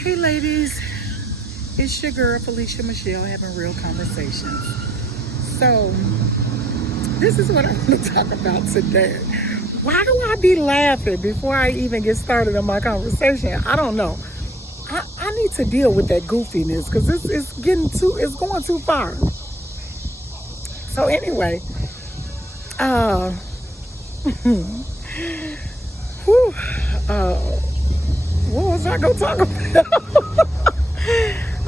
Hey ladies, it's your girl Felicia Michelle having real conversations. So, this is what I want to talk about today. Why do I be laughing before I even get started on my conversation? I don't know. I need to deal with that goofiness because it's going too far. So anyway, uh, whew, uh, what was I gonna talk about?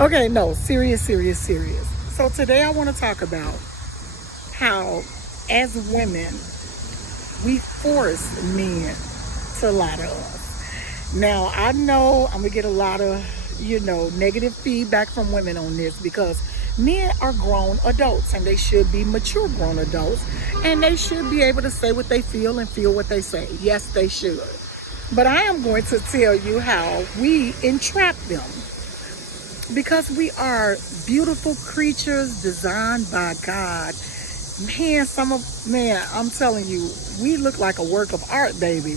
Okay, no, serious. So today I want to talk about how, as women, we force men to lie to us. Now, I know I'm going to get a lot of, negative feedback from women on this because men are grown adults and they should be mature grown adults and they should be able to say what they feel and feel what they say. Yes, they should. But I am going to tell you how we entrap them because we are beautiful creatures designed by God. Man, I'm telling you, we look like a work of art, baby.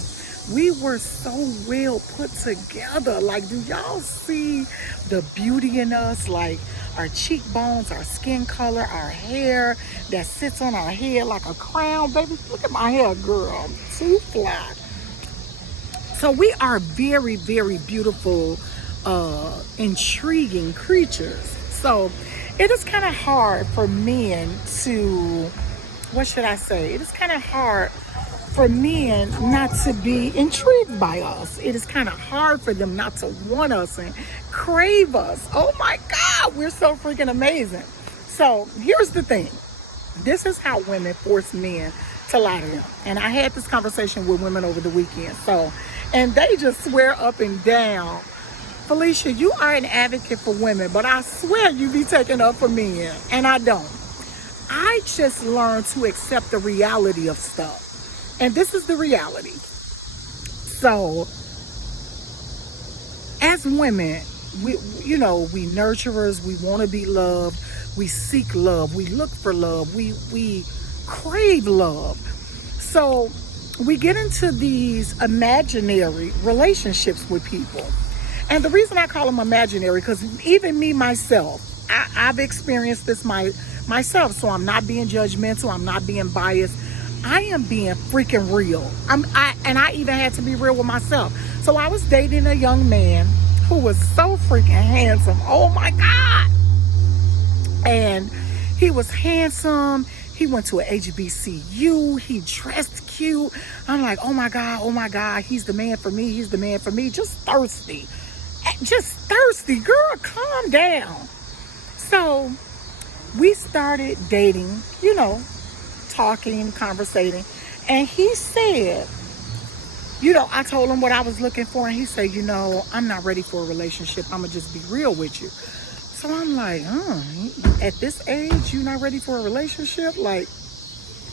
We were so well put together. Like, do y'all see the beauty in us? Like our cheekbones, our skin color, our hair that sits on our head like a crown, baby. Look at my hair, girl. Too fly. So we are very beautiful, intriguing creatures. So it is kind of hard for men to, what should I say? It is kind of hard for men not to be intrigued by us. It is kind of hard for them not to want us and crave us. Oh my God, we're so freaking amazing. So here's the thing. This is how women force men to lie to them. And I had this conversation with women over the weekend. And they just swear up and down, Felicia, you are an advocate for women, but I swear you be taking up for men. And I don't. I just learned to accept the reality of stuff. And this is the reality. So, as women, we nurturers, we want to be loved, we seek love, we look for love, we crave love. So, we get into these imaginary relationships with people. And the reason I call them imaginary, because even me, myself, I've experienced this myself. So I'm not being judgmental. I'm not being biased. I am being freaking real. And I even had to be real with myself. So I was dating a young man who was so freaking handsome. Oh my God. And he was handsome. He went to an HBCU. He dressed cute. I'm like, oh my God. He's the man for me. Just thirsty. Girl, calm down. So we started dating, talking, conversating. And he said, I told him what I was looking for. And he said, I'm not ready for a relationship. I'm going to just be real with you. So I'm like, at this age, you're not ready for a relationship? Like,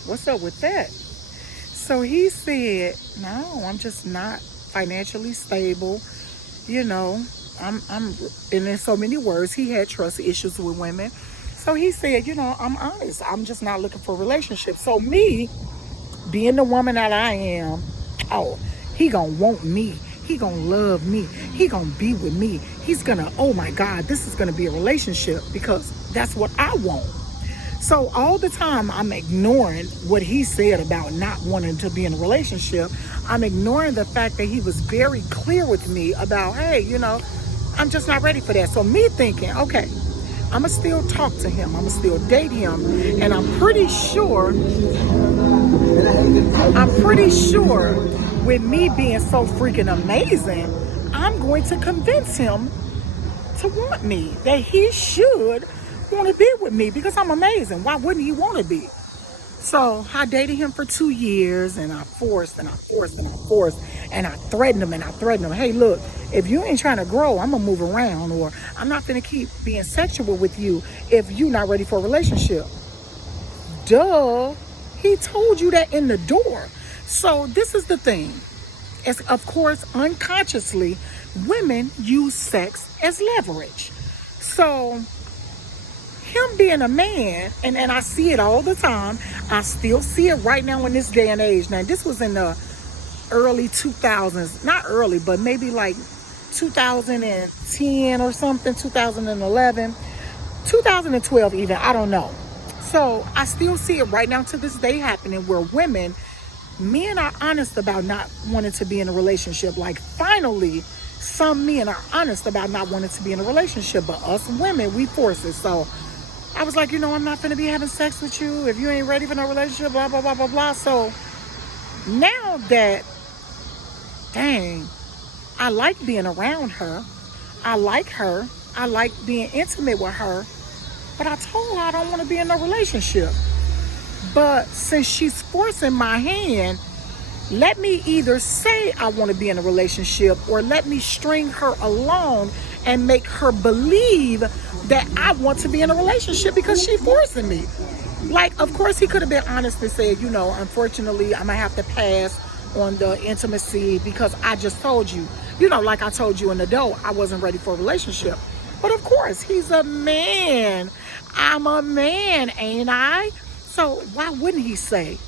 what's up with that? So he said, no, I'm just not financially stable. I'm and in so many words, he had trust issues with women. So he said, I'm honest. I'm just not looking for a relationship. So me, being the woman that I am, he gonna want me. He gonna love me. He gonna be with me. He's gonna, oh my God, this is gonna be a relationship because that's what I want. So all the time I'm ignoring what he said about not wanting to be in a relationship. I'm ignoring the fact that he was very clear with me about, hey, I'm just not ready for that. So me thinking, okay, I'ma still talk to him. I'ma still date him. And I'm pretty sure with me being so freaking amazing, I'm going to convince him to want me, that he should want to be with me because I'm amazing. Why wouldn't he want to be? So I dated him for 2 years and I forced and I threatened him. Hey, look, if you ain't trying to grow, I'm gonna move around, or I'm not gonna keep being sexual with you if you're not ready for a relationship. Duh. He told you that in the door. So this is the thing. As of course, unconsciously, women use sex as leverage. So him being a man, and I see it all the time. I still see it right now in this day and age. Now, this was in the early 2000s. Not early, but maybe like 2010 or something, 2011, 2012 even, I don't know. So I still see it right now to this day happening where men are honest about not wanting to be in a relationship. Like finally, some men are honest about not wanting to be in a relationship, but us women, we force it. So I was like, I'm not gonna be having sex with you if you ain't ready for no relationship, blah, blah, blah, blah, blah. So now that, dang, I like being around her, I like her, I like being intimate with her, but I told her I don't want to be in a relationship. But since she's forcing my hand, let me either say I want to be in a relationship or let me string her along and make her believe that I want to be in a relationship because she's forcing me. Like, of course, he could have been honest and said, unfortunately, I'm going to have to pass on the intimacy because I just told you, like I told you in the dough, I wasn't ready for a relationship. But of course, he's a man. I'm a man, ain't I? So why wouldn't he say?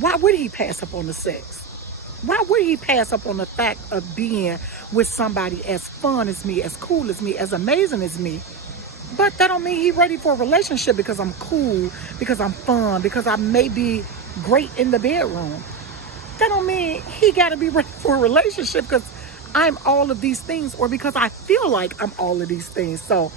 Why would he pass up on the sex? Why would he pass up on the fact of being with somebody as fun as me, as cool as me, as amazing as me? But that don't mean he's ready for a relationship because I'm cool, because I'm fun, because I may be great in the bedroom. That don't mean he got to be ready for a relationship because I'm all of these things or because I feel like I'm all of these things. So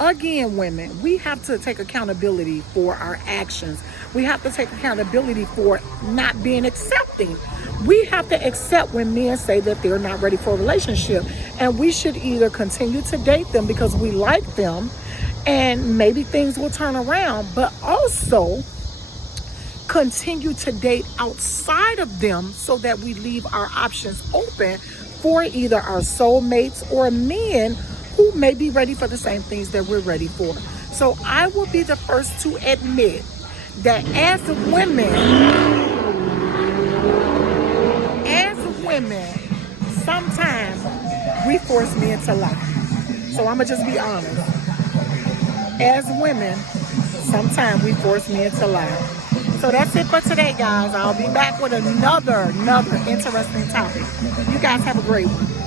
again, women, we have to take accountability for our actions. We have to take accountability for not being accepting. We have to accept when men say that they're not ready for a relationship. And we should either continue to date them because we like them and maybe things will turn around, but also continue to date outside of them so that we leave our options open for either our soulmates or men who may be ready for the same things that we're ready for. So I will be the first to admit that as women, sometimes we force men to lie. So I'm gonna just be honest. As women, sometimes we force men to lie. So that's it for today, guys. I'll be back with another interesting topic. You guys have a great one.